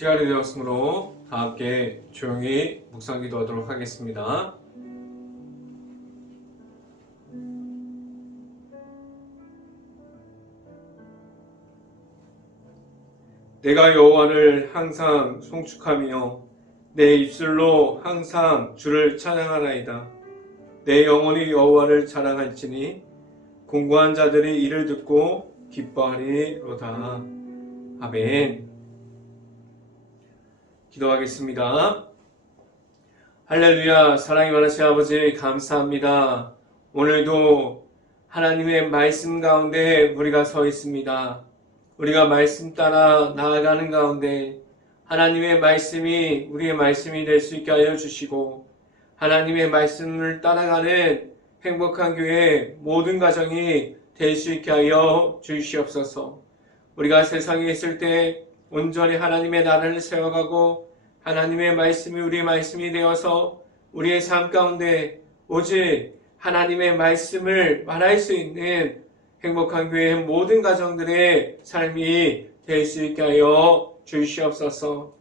시간이 되었으므로 다 함께 조용히 묵상 기도하도록 하겠습니다. 내가 여호와를 항상 송축하며 내 입술로 항상 주를 찬양하나이다. 내 영혼이 여호와를 자랑할지니 공고한 자들이 이를 듣고 기뻐하리로다. 아멘. 기도하겠습니다. 할렐루야. 사랑이 많으신 아버지 감사합니다. 오늘도 하나님의 말씀 가운데 우리가 서 있습니다. 우리가 말씀 따라 나아가는 가운데 하나님의 말씀이 우리의 말씀이 될 수 있게 하여 주시고 하나님의 말씀을 따라가는 행복한 교회 모든 가정이 될 수 있게 하여 주시옵소서. 우리가 세상에 있을 때 온전히 하나님의 나라를 세워가고 하나님의 말씀이 우리의 말씀이 되어서 우리의 삶 가운데 오직 하나님의 말씀을 말할 수 있는 행복한 교회의 모든 가정들의 삶이 될 수 있게 하여 주시옵소서.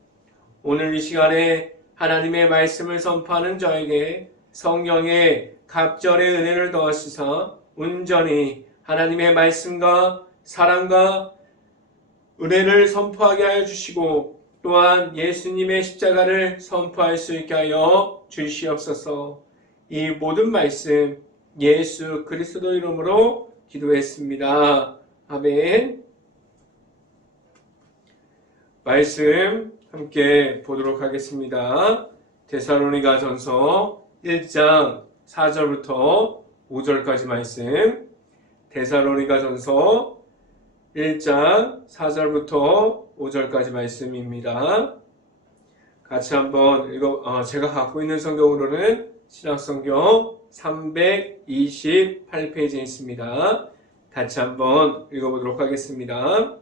오늘 이 시간에 하나님의 말씀을 선포하는 저에게 성령의 갑절의 은혜를 더하시사 온전히 하나님의 말씀과 사랑과 은혜를 선포하게 하여 주시고 또한 예수님의 십자가를 선포할 수 있게 하여 주시옵소서. 이 모든 말씀 예수 그리스도 이름으로 기도했습니다. 아멘. 말씀 함께 보도록 하겠습니다. 데살로니가 전서 1장 4절부터 5절까지 말씀. 데살로니가 전서 1장 4절부터 5절까지 말씀입니다. 같이 한번 제가 갖고 있는 성경으로는 신약성경 328페이지에 있습니다. 같이 한번 읽어보도록 하겠습니다.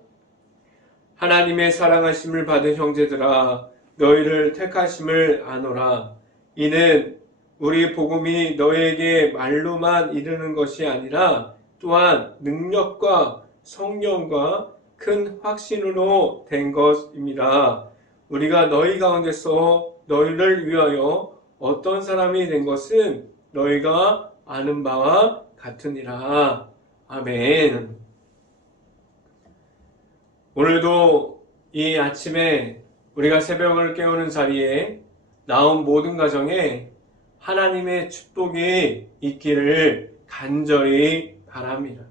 하나님의 사랑하심을 받은 형제들아, 너희를 택하심을 아노라. 이는 우리 복음이 너희에게 말로만 이르는 것이 아니라 또한 능력과 성령과 큰 확신으로 된 것입니다. 우리가 너희 가운데서 너희를 위하여 어떤 사람이 된 것은 너희가 아는 바와 같으니라. 아멘. 오늘도 이 아침에 우리가 새벽을 깨우는 자리에 나온 모든 가정에 하나님의 축복이 있기를 간절히 바랍니다.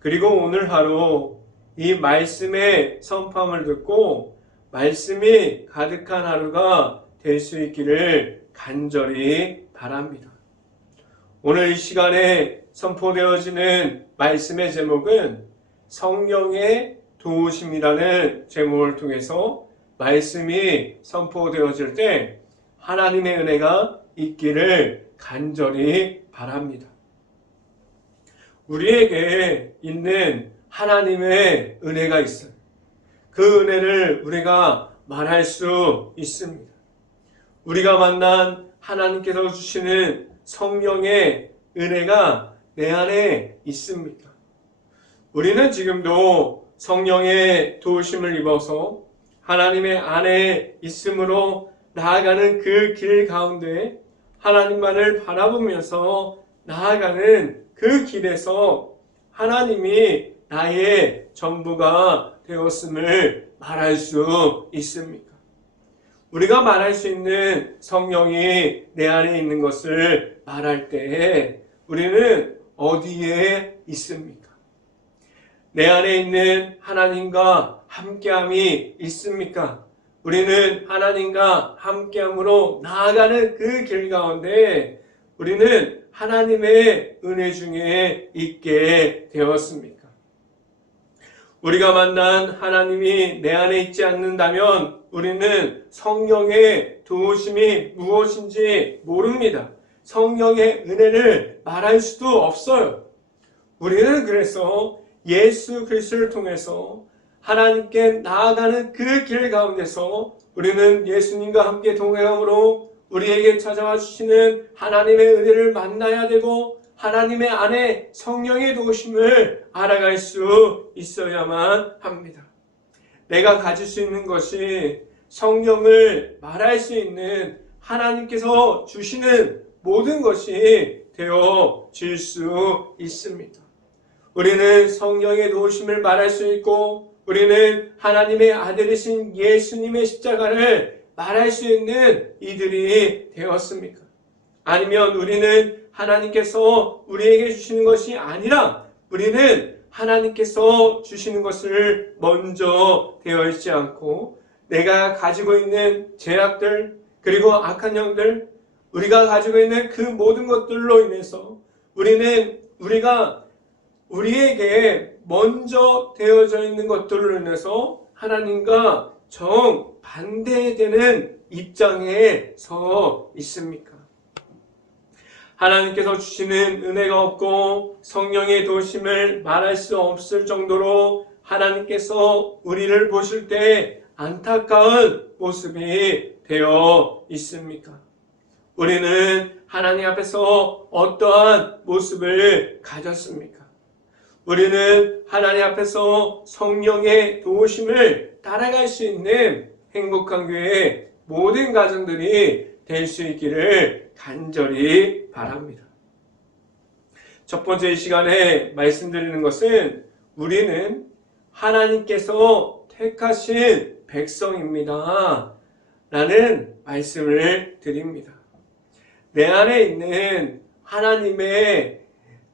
그리고 오늘 하루 이 말씀의 선포함을 듣고 말씀이 가득한 하루가 될 수 있기를 간절히 바랍니다. 오늘 이 시간에 선포되어지는 말씀의 제목은 성령의 도우심이라는 제목을 통해서 말씀이 선포되어질 때 하나님의 은혜가 있기를 간절히 바랍니다. 우리에게 있는 하나님의 은혜가 있어요. 그 은혜를 우리가 말할 수 있습니다. 우리가 만난 하나님께서 주시는 성령의 은혜가 내 안에 있습니다. 우리는 지금도 성령의 도우심을 입어서 하나님의 안에 있음으로 나아가는 그 길 가운데 하나님만을 바라보면서 나아가는 그 길에서 하나님이 나의 전부가 되었음을 말할 수 있습니까? 우리가 말할 수 있는 성령이 내 안에 있는 것을 말할 때 우리는 어디에 있습니까? 내 안에 있는 하나님과 함께함이 있습니까? 우리는 하나님과 함께함으로 나아가는 그 길 가운데 우리는 하나님의 은혜 중에 있게 되었습니까? 우리가 만난 하나님이 내 안에 있지 않는다면 우리는 성령의 도우심이 무엇인지 모릅니다. 성령의 은혜를 말할 수도 없어요. 우리는 그래서 예수 그리스도를 통해서 하나님께 나아가는 그 길 가운데서 우리는 예수님과 함께 동행함으로 우리에게 찾아와 주시는 하나님의 은혜를 만나야 되고 하나님의 안에 성령의 도우심을 알아갈 수 있어야만 합니다. 내가 가질 수 있는 것이 성령을 말할 수 있는 하나님께서 주시는 모든 것이 되어질 수 있습니다. 우리는 성령의 도우심을 말할 수 있고 우리는 하나님의 아들이신 예수님의 십자가를 말할 수 있는 이들이 되었습니까? 아니면 우리는 하나님께서 우리에게 주시는 것이 아니라 우리는 하나님께서 주시는 것을 먼저 되어 있지 않고 내가 가지고 있는 죄악들 그리고 악한 영들 우리가 가지고 있는 그 모든 것들로 인해서 우리가 우리에게 먼저 되어져 있는 것들로 인해서 하나님과 정반대되는 입장에 서 있습니까? 하나님께서 주시는 은혜가 없고 성령의 도우심을 말할 수 없을 정도로 하나님께서 우리를 보실 때 안타까운 모습이 되어 있습니까? 우리는 하나님 앞에서 어떠한 모습을 가졌습니까? 우리는 하나님 앞에서 성령의 도우심을 따라갈 수 있는 행복한 교회 모든 가정들이 될 수 있기를 간절히 바랍니다. 첫 번째 이 시간에 말씀드리는 것은 우리는 하나님께서 택하신 백성입니다. 라는 말씀을 드립니다. 내 안에 있는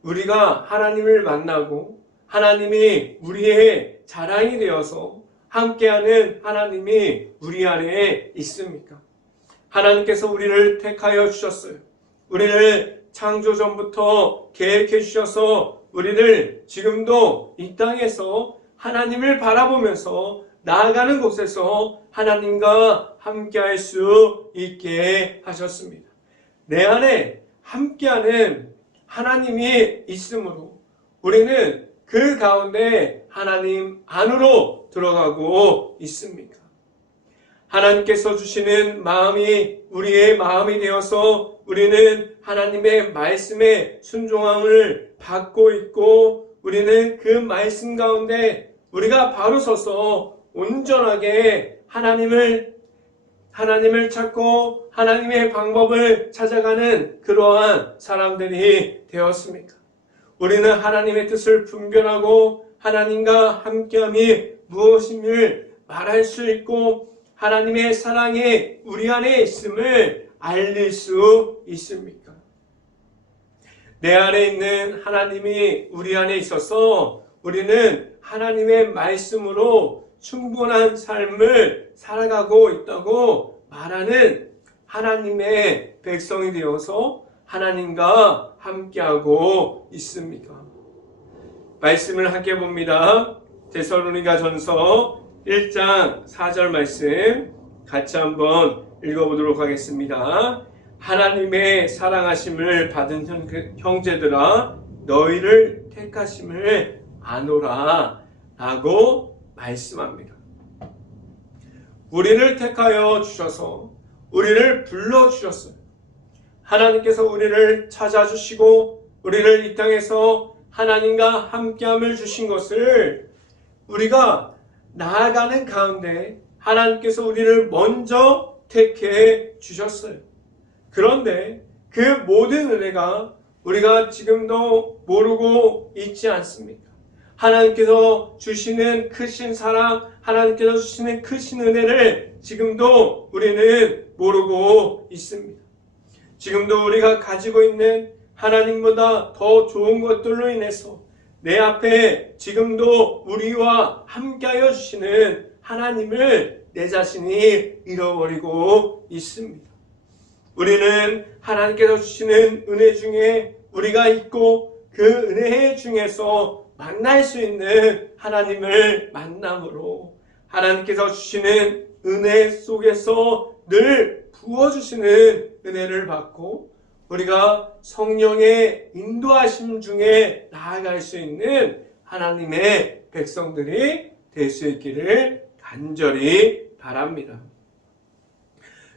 우리가 하나님을 만나고 하나님이 우리의 자랑이 되어서 함께하는 하나님이 우리 안에 있습니까? 하나님께서 우리를 택하여 주셨어요. 우리를 창조 전부터 계획해 주셔서 우리를 지금도 이 땅에서 하나님을 바라보면서 나아가는 곳에서 하나님과 함께할 수 있게 하셨습니다. 내 안에 함께하는 하나님이 있으므로 우리는 그 가운데 하나님 안으로 들어가고 있습니다. 하나님께서 주시는 마음이 우리의 마음이 되어서 우리는 하나님의 말씀에 순종함을 받고 있고 우리는 그 말씀 가운데 우리가 바로 서서 온전하게 하나님을 찾고 하나님의 방법을 찾아가는 그러한 사람들이 되었습니까? 우리는 하나님의 뜻을 분별하고 하나님과 함께함이 무엇임을 말할 수 있고 하나님의 사랑이 우리 안에 있음을 알릴 수 있습니까? 내 안에 있는 하나님이 우리 안에 있어서 우리는 하나님의 말씀으로 충분한 삶을 살아가고 있다고 말하는 하나님의 백성이 되어서 하나님과 함께하고 있습니다. 말씀을 함께 봅니다. 데살로니가전서 1장 4절 말씀 같이 한번 읽어보도록 하겠습니다. 하나님의 사랑하심을 받은 형제들아 너희를 택하심을 아노라 라고 말씀합니다. 우리를 택하여 주셔서 우리를 불러주셨어요. 하나님께서 우리를 찾아주시고 우리를 이 땅에서 하나님과 함께함을 주신 것을 우리가 나아가는 가운데 하나님께서 우리를 먼저 택해 주셨어요. 그런데 그 모든 은혜가 우리가 지금도 모르고 있지 않습니까? 하나님께서 주시는 크신 사랑, 하나님께서 주시는 크신 은혜를 지금도 우리는 모르고 있습니다. 지금도 우리가 가지고 있는 하나님보다 더 좋은 것들로 인해서 내 앞에 지금도 우리와 함께하여 주시는 하나님을 내 자신이 잃어버리고 있습니다. 우리는 하나님께서 주시는 은혜 중에 우리가 있고 그 은혜 중에서 만날 수 있는 하나님을 만남으로 하나님께서 주시는 은혜 속에서 늘 부어주시는 은혜를 받고 우리가 성령의 인도하심 중에 나아갈 수 있는 하나님의 백성들이 될 수 있기를 간절히 바랍니다.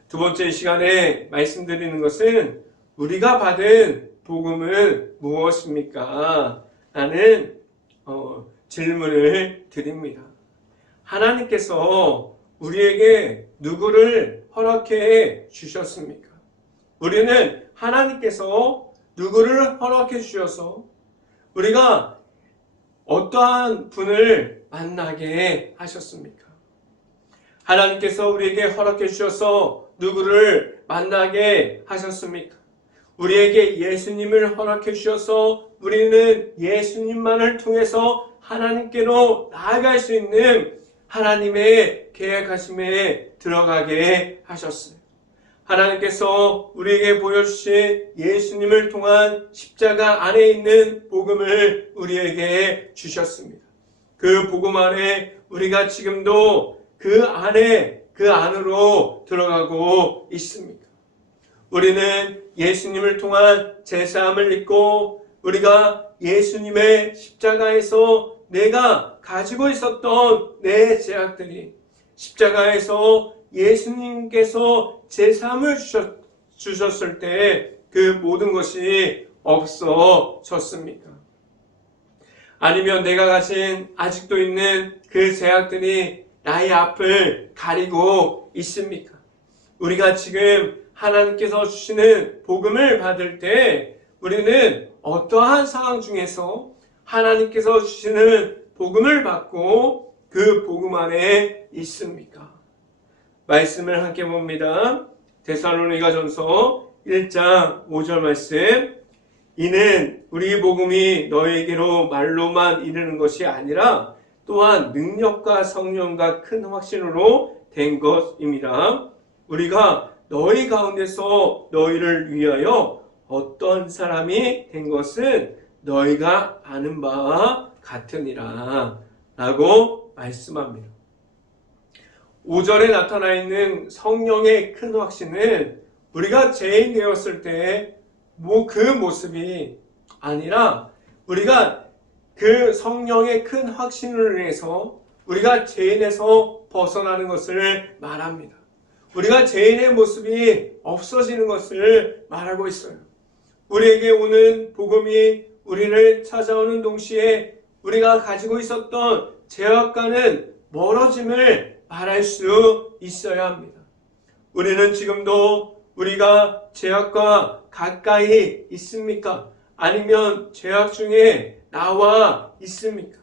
두 번째 시간에 말씀드리는 것은 우리가 받은 복음은 무엇입니까? 라는 질문을 드립니다. 하나님께서 우리에게 누구를 허락해 주셨습니까? 우리는 하나님께서 누구를 허락해 주셔서 우리가 어떠한 분을 만나게 하셨습니까? 하나님께서 우리에게 허락해 주셔서 누구를 만나게 하셨습니까? 우리에게 예수님을 허락해 주셔서 우리는 예수님만을 통해서 하나님께로 나아갈 수 있는 하나님의 계획하심에 들어가게 하셨어요. 하나님께서 우리에게 보여주신 예수님을 통한 십자가 안에 있는 복음을 우리에게 주셨습니다. 그 복음 안에 우리가 지금도 그 안으로 들어가고 있습니다. 우리는 예수님을 통한 제사함을 입고 우리가 예수님의 십자가에서 내가 가지고 있었던 내 죄악들이 십자가에서 예수님께서 제사함을 주셨을 때 그 모든 것이 없어졌습니까? 아니면 내가 가진 아직도 있는 그 죄악들이 나의 앞을 가리고 있습니까? 우리가 지금 하나님께서 주시는 복음을 받을 때 우리는 어떠한 상황 중에서 하나님께서 주시는 복음을 받고 그 복음 안에 있습니까? 말씀을 함께 봅니다. 데살로니가전서 1장 5절 말씀. 이는 우리 복음이 너에게로 말로만 이르는 것이 아니라 또한 능력과 성령과 큰 확신으로 된 것입니다. 우리가 너희 가운데서 너희를 위하여 어떤 사람이 된 것은 너희가 아는 바와 같으니라 라고 말씀합니다. 5절에 나타나 있는 성령의 큰 확신은 우리가 죄인 되었을 때 그 모습이 아니라 우리가 그 성령의 큰 확신을 위해서 우리가 죄인에서 벗어나는 것을 말합니다. 우리가 죄인의 모습이 없어지는 것을 말하고 있어요. 우리에게 오는 복음이 우리를 찾아오는 동시에 우리가 가지고 있었던 죄악과는 멀어짐을 말할 수 있어야 합니다. 우리는 지금도 우리가 죄악과 가까이 있습니까? 아니면 죄악 중에 나와 있습니까?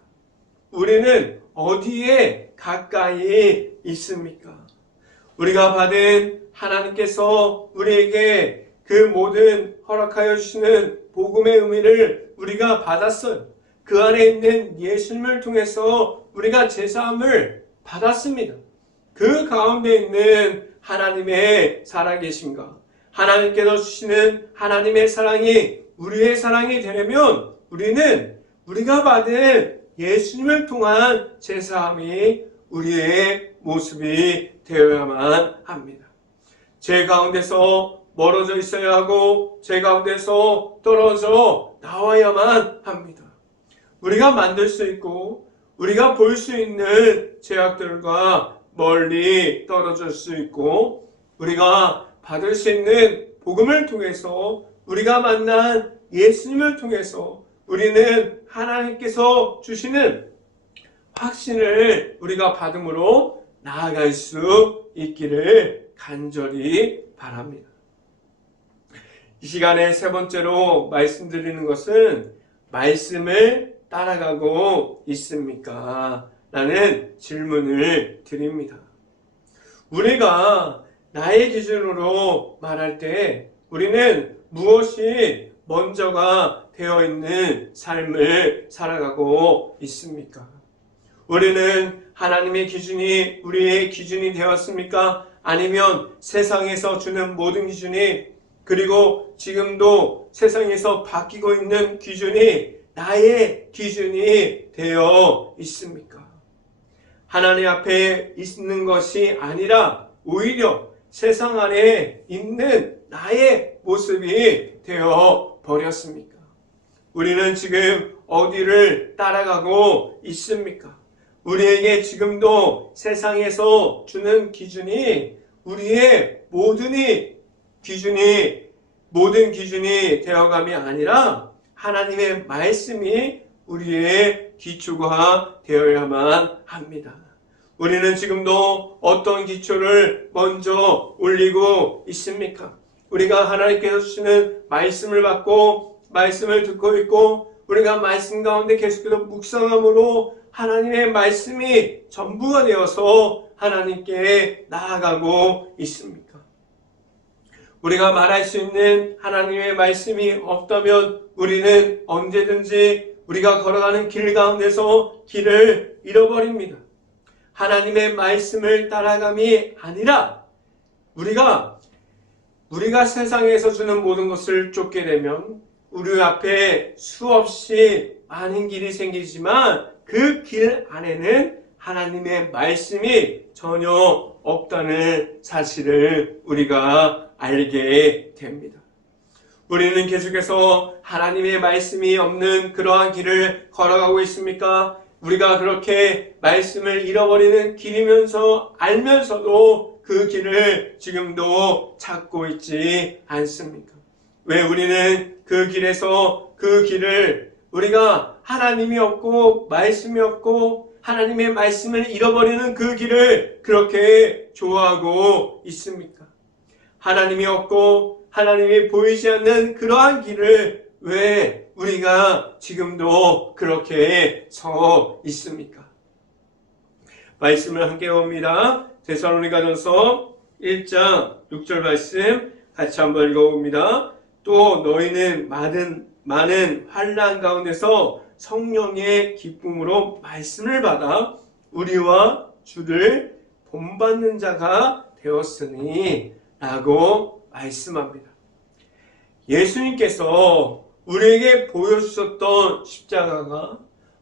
우리는 어디에 가까이 있습니까? 우리가 받은 하나님께서 우리에게 그 모든 허락하여 주시는 복음의 의미를 우리가 받았어요. 그 안에 있는 예수님을 통해서 우리가 제사함을 받았습니다. 그 가운데 있는 하나님의 살아계심과 하나님께서 주시는 하나님의 사랑이 우리의 사랑이 되려면 우리는 우리가 받은 예수님을 통한 제사함이 우리의 모습이 되어야만 합니다. 죄 가운데서 멀어져 있어야 하고 죄 가운데서 떨어져 나와야만 합니다. 우리가 만들 수 있고 우리가 볼 수 있는 죄악들과 멀리 떨어질 수 있고 우리가 받을 수 있는 복음을 통해서 우리가 만난 예수님을 통해서 우리는 하나님께서 주시는 확신을 우리가 받음으로 나아갈 수 있기를 간절히 바랍니다. 이 시간에 세 번째로 말씀드리는 것은 말씀을 따라가고 있습니까? 라는 질문을 드립니다. 우리가 나의 기준으로 말할 때 우리는 무엇이 먼저가 되어 있는 삶을 살아가고 있습니까? 우리는 하나님의 기준이 우리의 기준이 되었습니까? 아니면 세상에서 주는 모든 기준이 그리고 지금도 세상에서 바뀌고 있는 기준이 나의 기준이 되어 있습니까? 하나님 앞에 있는 것이 아니라 오히려 세상 안에 있는 나의 모습이 되어 버렸습니까? 우리는 지금 어디를 따라가고 있습니까? 우리에게 지금도 세상에서 주는 기준이 우리의 모든 기준이 되어감이 아니라 하나님의 말씀이 우리의 기초가 되어야만 합니다. 우리는 지금도 어떤 기초를 먼저 올리고 있습니까? 우리가 하나님께서 주시는 말씀을 받고 말씀을 듣고 있고 우리가 말씀 가운데 계속해서 묵상함으로 하나님의 말씀이 전부가 되어서 하나님께 나아가고 있습니까? 우리가 말할 수 있는 하나님의 말씀이 없다면 우리는 언제든지 우리가 걸어가는 길 가운데서 길을 잃어버립니다. 하나님의 말씀을 따라감이 아니라 우리가 세상에서 주는 모든 것을 쫓게 되면 우리 앞에 수없이 많은 길이 생기지만 그 길 안에는 하나님의 말씀이 전혀 없다는 사실을 우리가 알게 됩니다. 우리는 계속해서 하나님의 말씀이 없는 그러한 길을 걸어가고 있습니까? 우리가 그렇게 말씀을 잃어버리는 길이면서 알면서도 그 길을 지금도 찾고 있지 않습니까? 왜 우리는 그 길에서 그 길을 우리가 하나님이 없고 말씀이 없고 하나님의 말씀을 잃어버리는 그 길을 그렇게 좋아하고 있습니까? 하나님이 없고 하나님이 보이지 않는 그러한 길을 왜 우리가 지금도 그렇게 서 있습니까? 말씀을 함께 봅니다. 데살로니가전서 1장 6절 말씀 같이 한번 읽어봅니다. 또 너희는 많은 환난 가운데서 성령의 기쁨으로 말씀을 받아 우리와 주를 본받는 자가 되었으니 라고 말씀합니다. 예수님께서 우리에게 보여주셨던 십자가가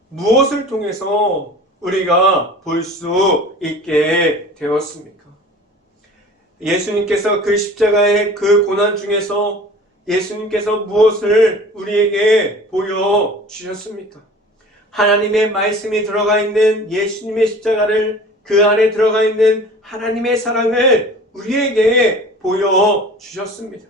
무엇을 통해서 우리가 볼 수 있게 되었습니까? 예수님께서 그 십자가의 그 고난 중에서 예수님께서 무엇을 우리에게 보여주셨습니까? 하나님의 말씀이 들어가 있는 예수님의 십자가를 그 안에 들어가 있는 하나님의 사랑을 우리에게 보여주셨습니다.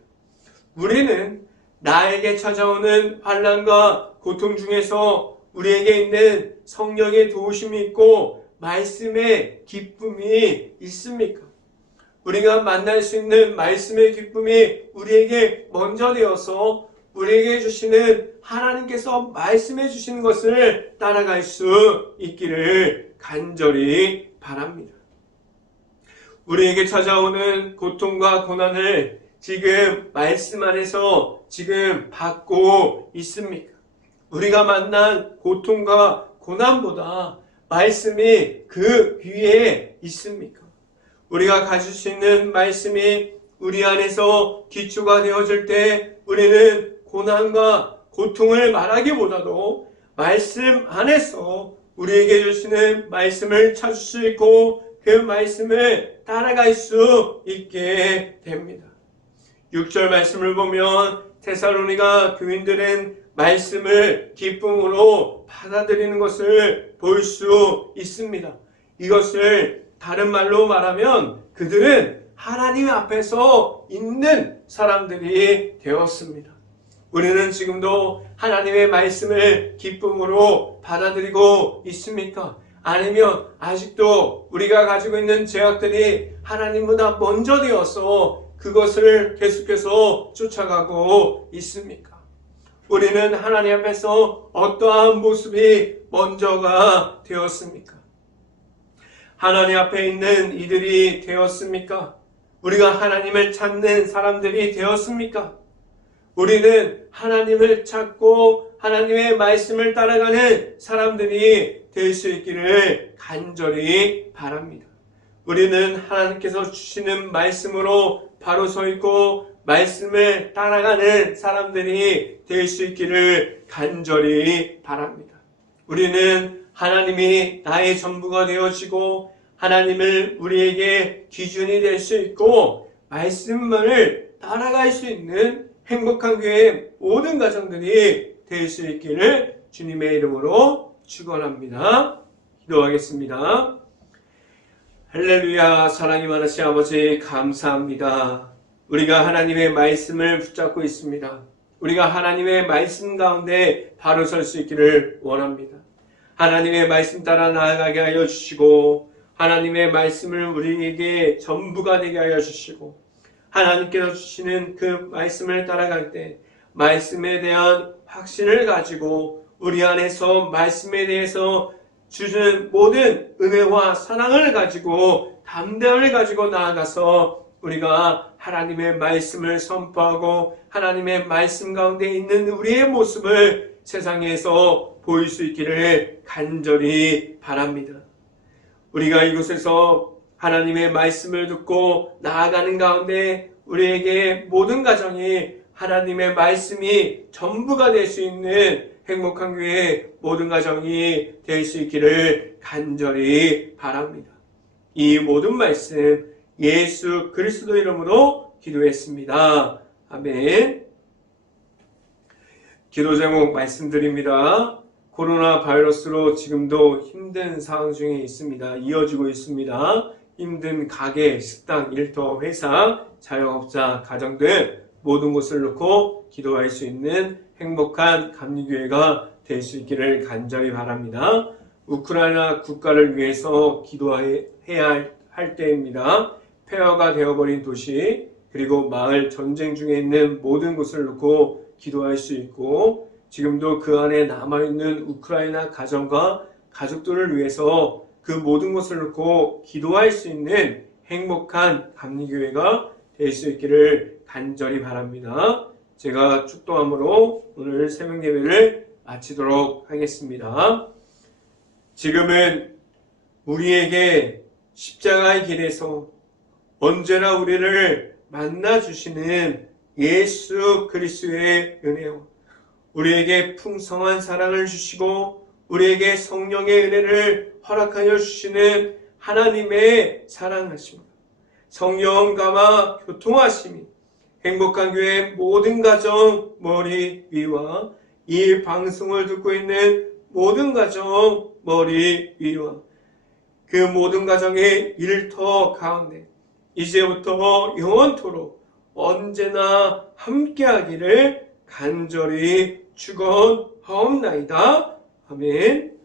우리는 나에게 찾아오는 환난과 고통 중에서 우리에게 있는 성령의 도우심이 있고 말씀의 기쁨이 있습니까? 우리가 만날 수 있는 말씀의 기쁨이 우리에게 먼저 되어서 우리에게 주시는 하나님께서 말씀해 주시는 것을 따라갈 수 있기를 간절히 바랍니다. 우리에게 찾아오는 고통과 고난을 지금 말씀 안에서 지금 받고 있습니까? 우리가 만난 고통과 고난보다 말씀이 그 위에 있습니까? 우리가 가질 수 있는 말씀이 우리 안에서 기초가 되어질 때 우리는 고난과 고통을 말하기보다도 말씀 안에서 우리에게 주시는 말씀을 찾을 수 있고 그 말씀을 따라갈 수 있게 됩니다. 6절 말씀을 보면 데살로니가 교인들은 말씀을 기쁨으로 받아들이는 것을 볼 수 있습니다. 이것을 다른 말로 말하면 그들은 하나님 앞에서 있는 사람들이 되었습니다. 우리는 지금도 하나님의 말씀을 기쁨으로 받아들이고 있습니까? 아니면 아직도 우리가 가지고 있는 죄악들이 하나님보다 먼저 되어서 그것을 계속해서 쫓아가고 있습니까? 우리는 하나님 앞에서 어떠한 모습이 먼저가 되었습니까? 하나님 앞에 있는 이들이 되었습니까? 우리가 하나님을 찾는 사람들이 되었습니까? 우리는 하나님을 찾고 하나님의 말씀을 따라가는 사람들이 될 수 있기를 간절히 바랍니다. 우리는 하나님께서 주시는 말씀으로 바로 서 있고 말씀을 따라가는 사람들이 될 수 있기를 간절히 바랍니다. 우리는 하나님이 나의 전부가 되어지고 하나님을 우리에게 기준이 될 수 있고 말씀을 따라갈 수 있는 행복한 교회의 모든 가정들이 될 수 있기를 주님의 이름으로 축원합니다. 기도하겠습니다. 할렐루야. 사랑이 많으신 아버지 감사합니다. 우리가 하나님의 말씀을 붙잡고 있습니다. 우리가 하나님의 말씀 가운데 바로 설 수 있기를 원합니다. 하나님의 말씀 따라 나아가게 하여 주시고 하나님의 말씀을 우리에게 전부가 되게 하여 주시고 하나님께서 주시는 그 말씀을 따라갈 때 말씀에 대한 확신을 가지고 우리 안에서 말씀에 대해서 주시는 모든 은혜와 사랑을 가지고 담대함을 가지고 나아가서 우리가 하나님의 말씀을 선포하고 하나님의 말씀 가운데 있는 우리의 모습을 세상에서 보일 수 있기를 간절히 바랍니다. 우리가 이곳에서 하나님의 말씀을 듣고 나아가는 가운데 우리에게 모든 가정이 하나님의 말씀이 전부가 될 수 있는 행복한 교회 모든 가정이 될 수 있기를 간절히 바랍니다. 이 모든 말씀 예수 그리스도 이름으로 기도했습니다. 아멘. 기도 제목 말씀드립니다. 코로나 바이러스로 지금도 힘든 상황 중에 있습니다. 이어지고 있습니다. 힘든 가게, 식당, 일터, 회사, 자영업자, 가정 등 모든 곳을 놓고 기도할 수 있는 행복한 감리교회가 될 수 있기를 간절히 바랍니다. 우크라이나 국가를 위해서 기도해야 할 때입니다. 폐허가 되어버린 도시 그리고 마을, 전쟁 중에 있는 모든 곳을 놓고 기도할 수 있고 지금도 그 안에 남아있는 우크라이나 가정과 가족들을 위해서 그 모든 것을 놓고 기도할 수 있는 행복한 감리교회가 될 수 있기를 간절히 바랍니다. 제가 축도함으로 오늘 새벽예배를 마치도록 하겠습니다. 지금은 우리에게 십자가의 길에서 언제나 우리를 만나주시는 예수 그리스도의 은혜와 우리에게 풍성한 사랑을 주시고 우리에게 성령의 은혜를 허락하여 주시는 하나님의 사랑하심, 성령감화 교통하심이 행복한 교회 모든 가정 머리 위와 이 방송을 듣고 있는 모든 가정 머리 위와 그 모든 가정의 일터 가운데 이제부터 영원토록 언제나 함께하기를 간절히 축원하옵나이다. 아멘.